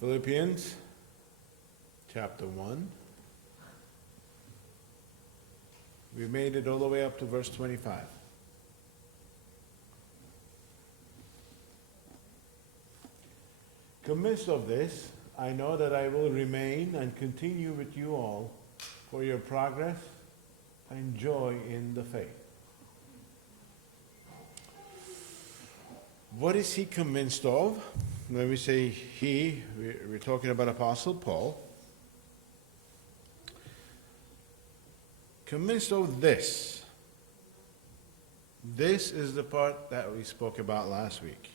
Philippians chapter 1. We made it all the way up to verse 25. Convinced of this, I know that I will remain and continue with you all for your progress and joy in the faith. What is he convinced of? When we say he, we're talking about Apostle Paul. Convinced of this. This is the part that we spoke about last week.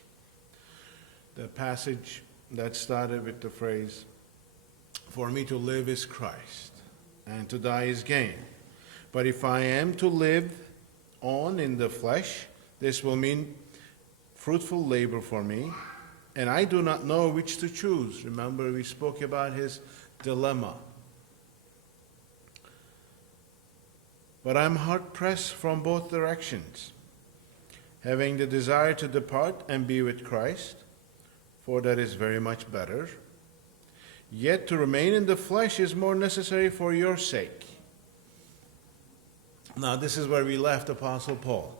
The passage that started with the phrase, "For me to live is Christ, and to die is gain. But if I am to live on in the flesh, this will mean fruitful labor for me, and I do not know which to choose." Remember, we spoke about his dilemma. "But I'm hard-pressed from both directions, having the desire to depart and be with Christ, for that is very much better. Yet to remain in the flesh is more necessary for your sake." Now, this is where we left Apostle Paul.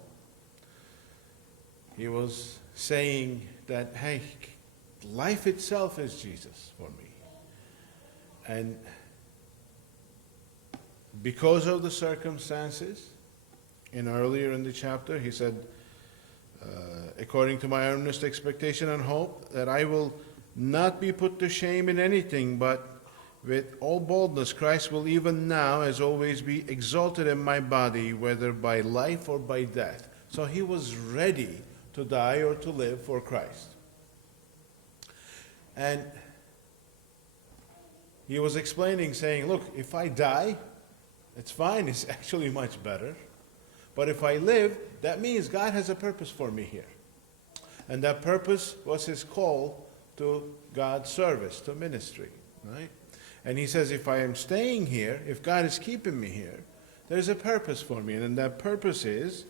He was saying that, hey, life itself is Jesus for me. And because of the circumstances, earlier in the chapter, he said, according to my earnest expectation and hope, that I will not be put to shame in anything, but with all boldness Christ will even now, as always, be exalted in my body, whether by life or by death. So he was ready to die or to live for Christ. And he was explaining, saying, look, if I die, it's fine, it's actually much better. But if I live, that means God has a purpose for me here. And that purpose was his call to God's service, to ministry, right? And he says, if I am staying here, if God is keeping me here, there's a purpose for me. And that purpose is,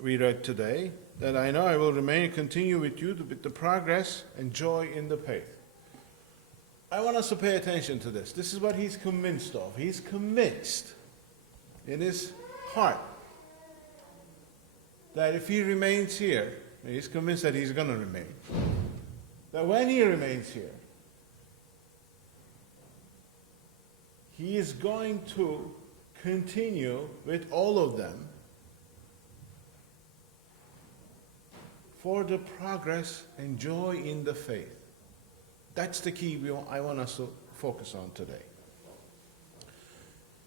we read today, that I know I will remain and continue with you with the progress and joy in the faith. I want us to pay attention to this. This is what he's convinced of. He's convinced in his heart that if he remains here, he's convinced that he's going to remain, that when he remains here, he is going to continue with all of them for the progress and joy in the faith. That's the key I want us to focus on today.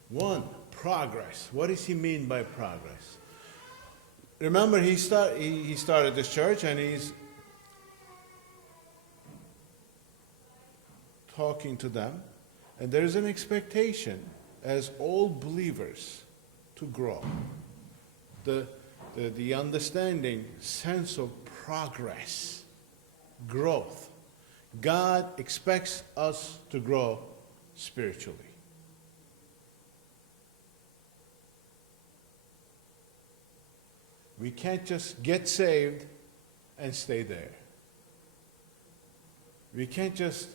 One, progress. What does he mean by progress? Remember, he started this church, and he's talking to them, and there's an expectation as all believers to grow. The understanding, sense of progress, growth. God expects us to grow spiritually. We can't just get saved and stay there. We can't just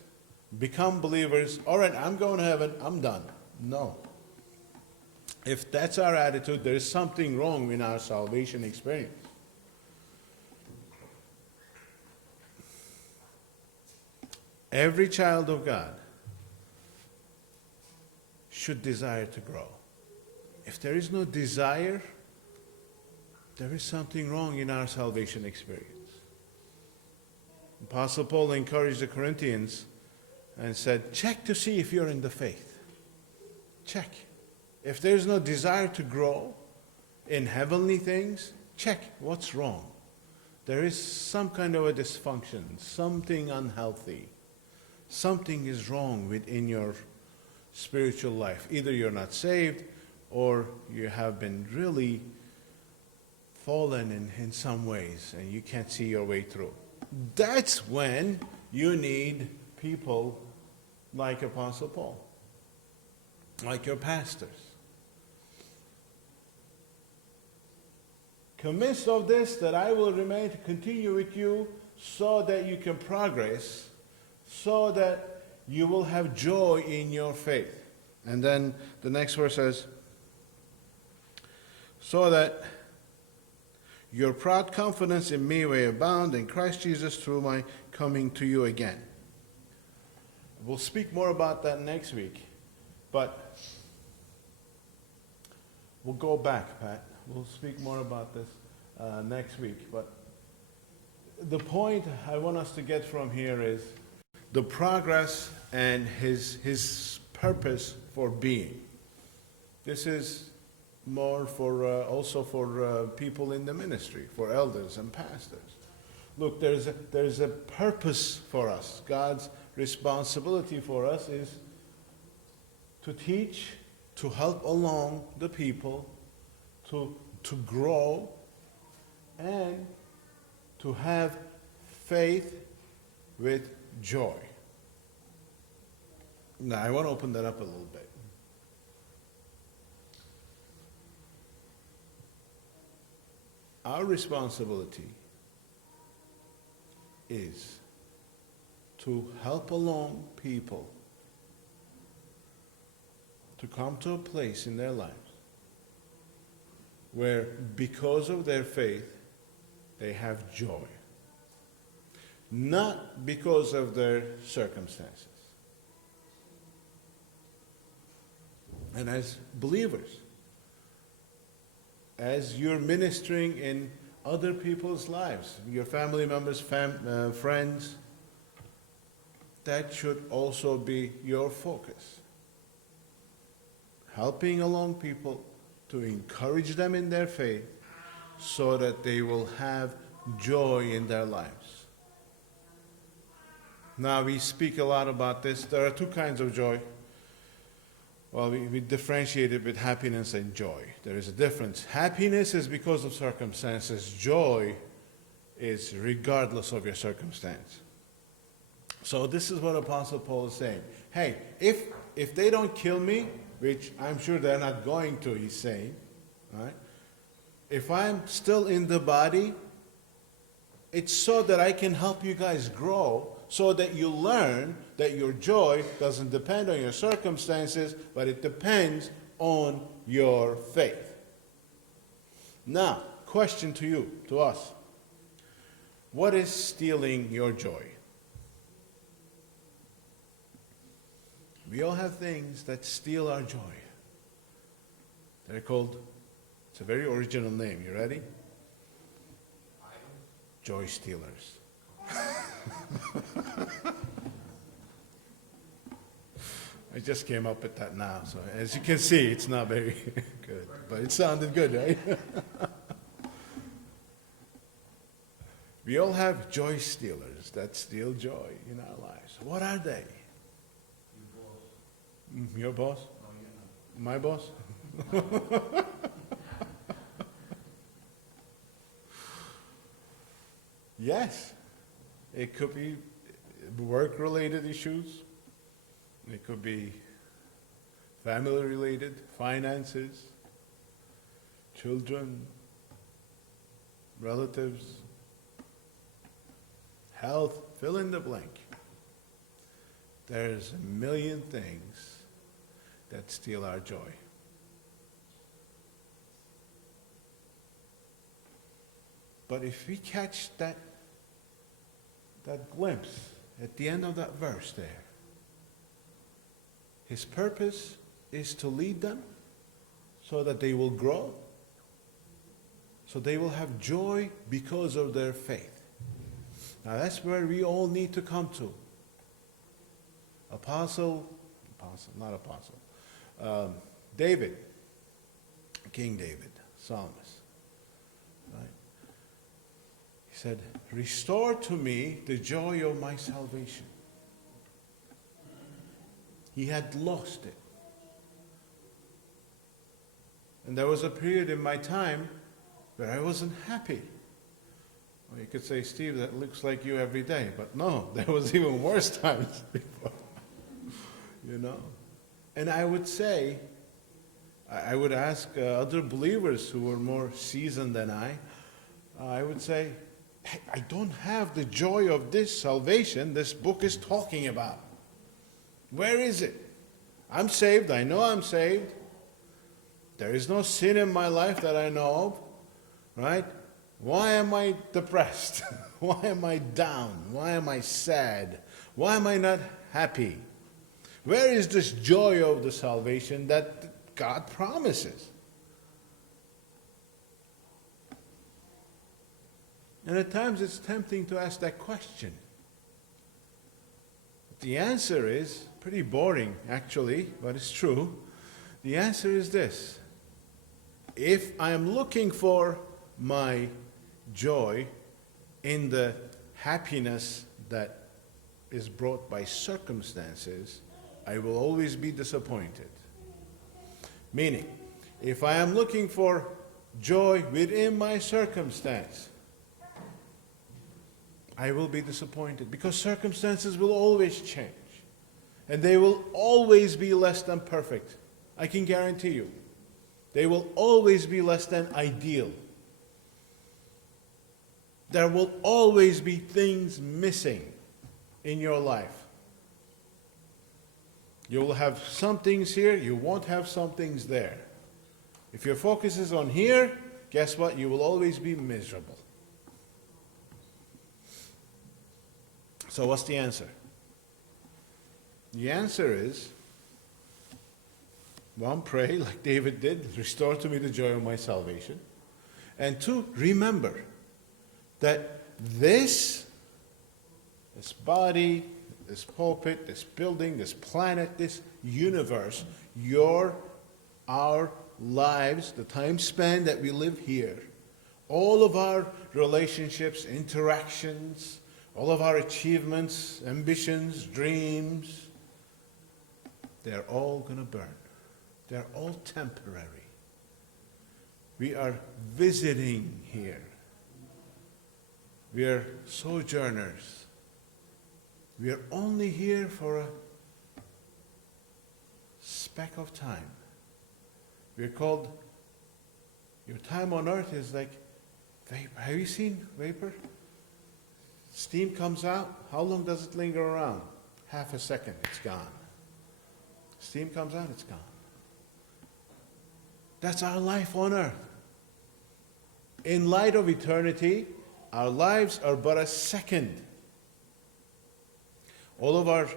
become believers. All right, I'm going to heaven, I'm done. No. If that's our attitude, there is something wrong in our salvation experience. Every child of God should desire to grow. If there is no desire, there is something wrong in our salvation experience. Apostle Paul encouraged the Corinthians and said, check to see if you're in the faith. Check. If there's no desire to grow in heavenly things, check what's wrong. There is some kind of a dysfunction, something unhealthy. Something is wrong within your spiritual life. Either you're not saved or you have been really fallen in some ways and you can't see your way through. That's when you need people like Apostle Paul, like your pastors. Convinced of this, that I will remain to continue with you so that you can progress, so that you will have joy in your faith. And then the next verse says, so that your proud confidence in me may abound in Christ Jesus through my coming to you again. We'll speak more about that next week, but we'll go back, Pat. We'll speak more about this next week. But the point I want us to get from here is the progress and his purpose for being. This is more for also for people in the ministry, for elders and pastors. Look, there's a purpose for us. God's responsibility for us is to teach, to help along the people, to grow, and to have faith with joy. Now, I want to open that up a little bit. Our responsibility is to help along people to come to a place in their lives where, because of their faith, they have joy. Not because of their circumstances. And as believers, as you're ministering in other people's lives, your family members, friends, that should also be your focus. Helping along people to encourage them in their faith so that they will have joy in their lives. Now, we speak a lot about this. There are two kinds of joy. Well, we differentiate it with happiness and joy. There is a difference. Happiness is because of circumstances. Joy is regardless of your circumstance. So this is what Apostle Paul is saying. Hey, if they don't kill me, which I'm sure they're not going to, he's saying, right? If I'm still in the body, it's so that I can help you guys grow, so that you learn that your joy doesn't depend on your circumstances, but it depends on your faith. Now, question to you, to us. What is stealing your joy? We all have things that steal our joy. They're called, it's a very original name. You ready? Joy stealers. I just came up with that now, so as you can see, it's not very good, but it sounded good, right? We all have joy stealers that steal joy in our lives. What are they? Your boss? No, my boss? Yes. It could be work-related issues. It could be family-related, finances, children, relatives, health, fill in the blank. There's a million things that steal our joy. But if we catch that glimpse at the end of that verse there, his purpose is to lead them so that they will grow, so they will have joy because of their faith. Now that's where we all need to come to. David, King David, psalmist, right? He said, restore to me the joy of my salvation. He had lost it. And there was a period in my time where I wasn't happy. Well, you could say, Steve, that looks like you every day. But no, there was even worse times before. You know? And I would say, I would ask other believers who were more seasoned than I would say, hey, I don't have the joy of this salvation this book is talking about. Where is it? I'm saved. I know I'm saved. There is no sin in my life that I know of. Right? Why am I depressed? Why am I down? Why am I sad? Why am I not happy? Where is this joy of the salvation that God promises? And at times it's tempting to ask that question. The answer is pretty boring, actually, but it's true. The answer is this. If I am looking for my joy in the happiness that is brought by circumstances, I will always be disappointed. Meaning, if I am looking for joy within my circumstance, I will be disappointed because circumstances will always change. And they will always be less than perfect. I can guarantee you. They will always be less than ideal. There will always be things missing in your life. You will have some things here, you won't have some things there. If your focus is on here, guess what? You will always be miserable. So what's the answer? The answer is, one, pray like David did, restore to me the joy of my salvation. And two, remember that this body, this pulpit, this building, this planet, this universe, our lives, the time span that we live here, all of our relationships, interactions, all of our achievements, ambitions, dreams, they're all going to burn. They're all temporary. We are visiting here. We are sojourners. We are only here for a speck of time. We're called, your time on earth is like vapor. Have you seen vapor? Steam comes out. How long does it linger around? Half a second, it's gone. Steam comes out, it's gone. That's our life on earth. In light of eternity, our lives are but a second. All of our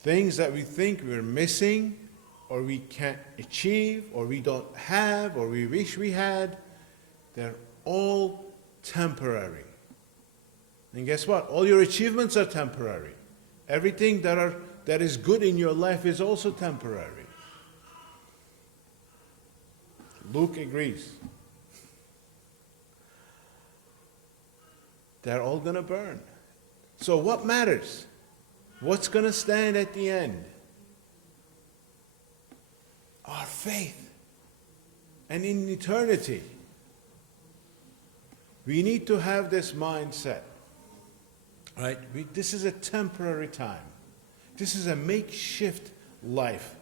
things that we think we're missing, or we can't achieve, or we don't have, or we wish we had, they're all temporary. And guess what? All your achievements are temporary. Everything that is good in your life is also temporary. Luke agrees. They're all going to burn. So what matters? What's going to stand at the end? Our faith. And in eternity, we need to have this mindset. Right? This is a temporary time. This is a makeshift life.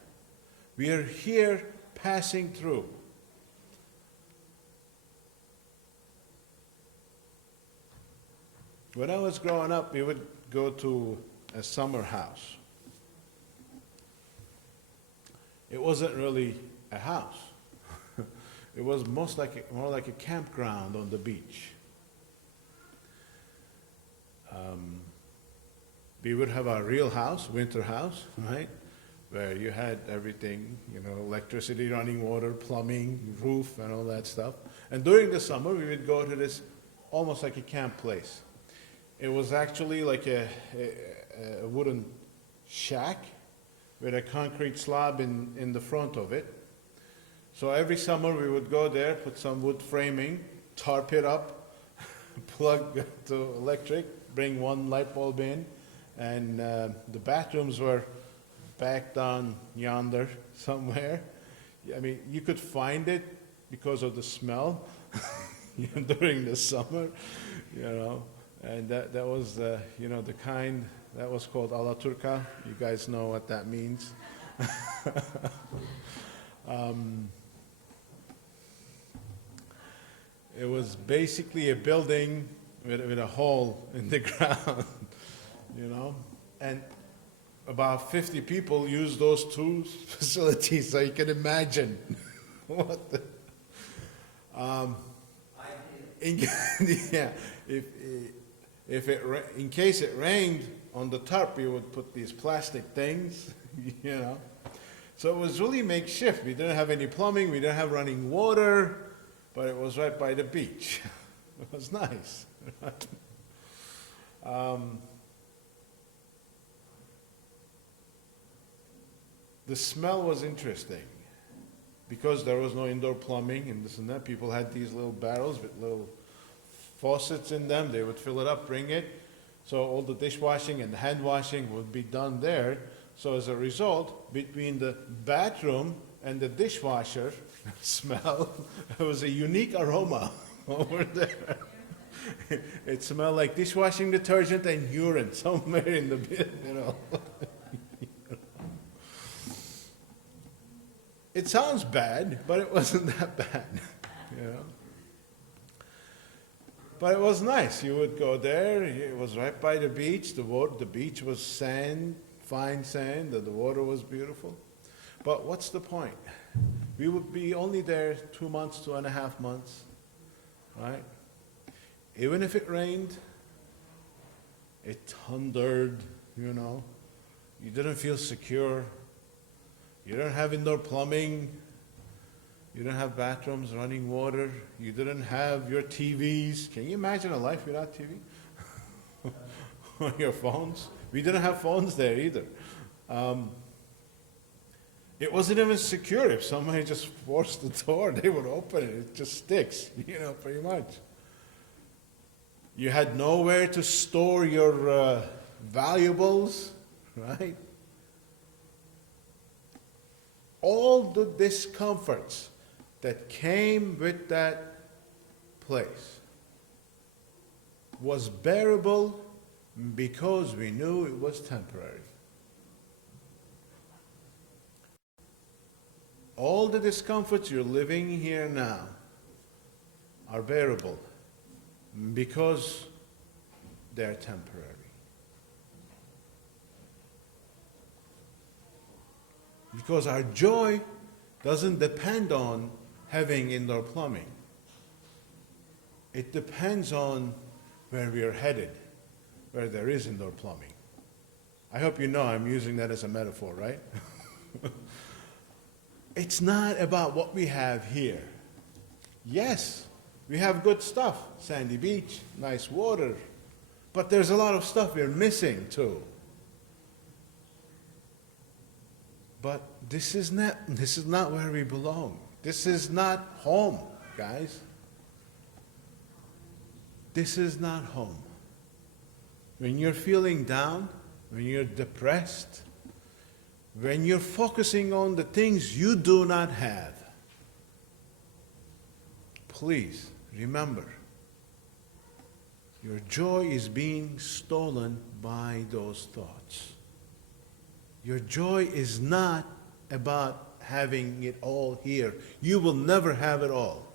We are here passing through. When I was growing up, we would go to a summer house. It wasn't really a house. It was more like a campground on the beach. We would have our real house, winter house, right? Where you had everything, electricity, running water, plumbing, roof, and all that stuff. And during the summer, we would go to this almost like a camp place. It was actually like a wooden shack with a concrete slab in the front of it. So every summer we would go there, put some wood framing, tarp it up, plug the electric, bring one light bulb in, and the bathrooms were back down yonder somewhere. I mean, you could find it because of the smell during the summer, and that was the kind that was called Alaturka. You guys know what that means. It was basically a building with a hole in the ground, you know? And about 50 people use those two facilities, so you can imagine what the, in, yeah, in case it rained on the tarp, you would put these plastic things, you know. So it was really makeshift. We didn't have any plumbing, we didn't have running water, but it was right by the beach. It was nice. The smell was interesting because there was no indoor plumbing and this and that. People had these little barrels with little faucets in them. They would fill it up, bring it. So all the dishwashing and the hand washing would be done there. So as a result, between the bathroom and the dishwasher smell, there was a unique aroma over there. It smelled like dishwashing detergent and urine somewhere in the bit, you know. It sounds bad, but it wasn't that bad, you know. But it was nice. You would go there. It was right by the beach. The beach was sand, fine sand. The water was beautiful. But what's the point? We would be only there 2 months, 2.5 months, right? Even if it rained, it thundered, you know. You didn't feel secure. You didn't have indoor plumbing. You didn't have bathrooms, running water. You didn't have your TVs. Can you imagine a life without TV? Or your phones? We didn't have phones there either. It wasn't even secure. If somebody just forced the door, they would open it. It just sticks, you know, pretty much. You had nowhere to store your valuables, right? All the discomforts that came with that place was bearable because we knew it was temporary. All the discomforts you're living here now are bearable because they're temporary. Because our joy doesn't depend on having indoor plumbing. It depends on where we are headed, where there is indoor plumbing. I hope you know I'm using that as a metaphor, right? It's not about what we have here. Yes, we have good stuff, sandy beach, nice water, but there's a lot of stuff we're missing too. But this is not where we belong. This is not home, guys. This is not home. When you're feeling down, when you're depressed, when you're focusing on the things you do not have, please remember, your joy is being stolen by those thoughts. Your joy is not about having it all here. You will never have it all.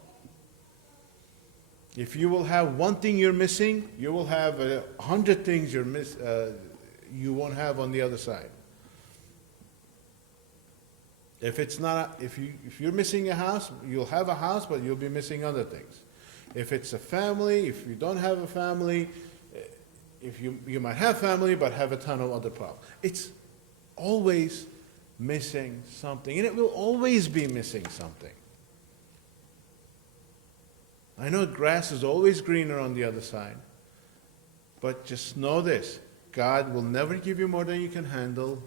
If you will have one thing you're missing, you will have 100 things you won't have on the other side. If you're missing a house, you'll have a house, but you'll be missing other things. If it's a family, if you don't have a family, if you might have family, but have a ton of other problems. It's always missing something, and it will always be missing something. I know grass is always greener on the other side, but just know this, God will never give you more than you can handle,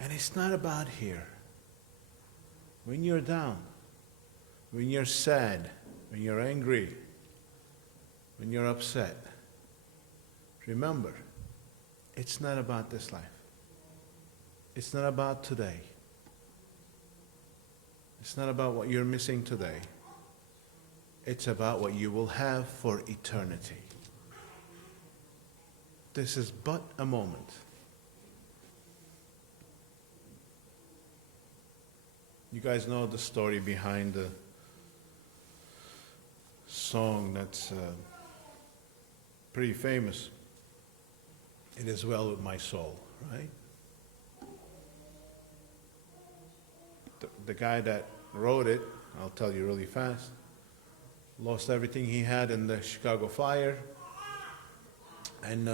and it's not about here. When you're down, when you're sad, when you're angry, when you're upset, remember, it's not about this life. It's not about today. It's not about what you're missing today. It's about what you will have for eternity. This is but a moment. You guys know the story behind the song that's pretty famous. It is well with my soul, right? The guy that wrote it, I'll tell you really fast, lost everything he had in the Chicago fire, and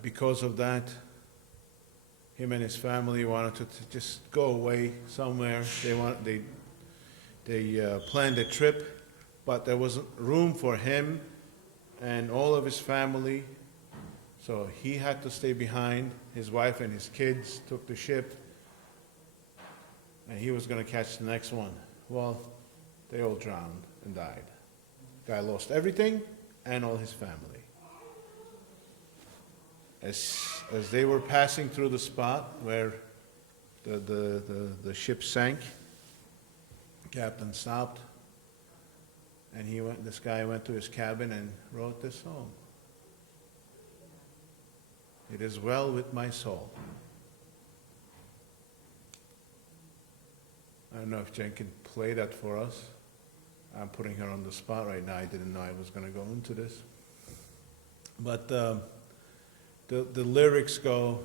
because of that, him and his family wanted to just go away somewhere. They planned a trip, but there wasn't room for him and all of his family, so he had to stay behind. His wife and his kids took the ship, and he was going to catch the next one. Well, they all drowned and died. Guy lost everything and all his family. As they were passing through the spot where the ship sank, the captain stopped, and this guy went to his cabin and wrote this song. It is well with my soul. I don't know if Jen can play that for us. I'm putting her on the spot right now. I didn't know I was going to go into this. But the lyrics go,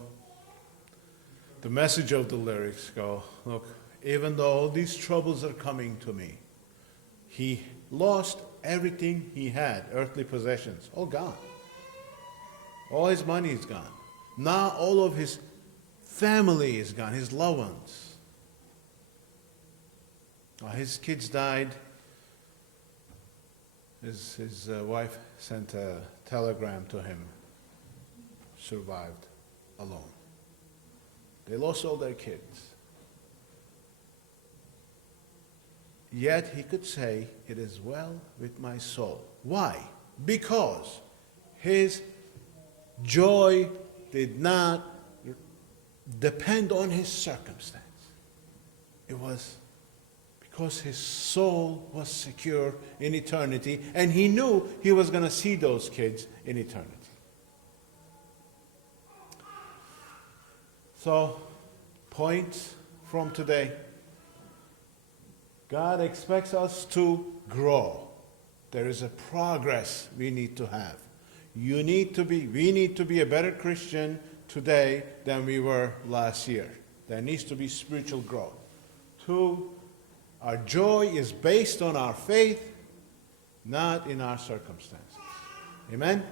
the message of the lyrics go, look, even though all these troubles are coming to me, he lost everything he had, earthly possessions, all gone. All his money is gone. Now all of his family is gone, his loved ones. His kids died. His wife sent a telegram to him. Survived alone. They lost all their kids. Yet he could say, it is well with my soul. Why? Because his joy did not depend on his circumstance. It was because his soul was secure in eternity, and he knew he was going to see those kids in eternity. So, points from today. God expects us to grow. There is a progress we need to have. We need to be a better Christian today than we were last year. There needs to be spiritual growth. 2, our joy is based on our faith, not in our circumstances. Amen?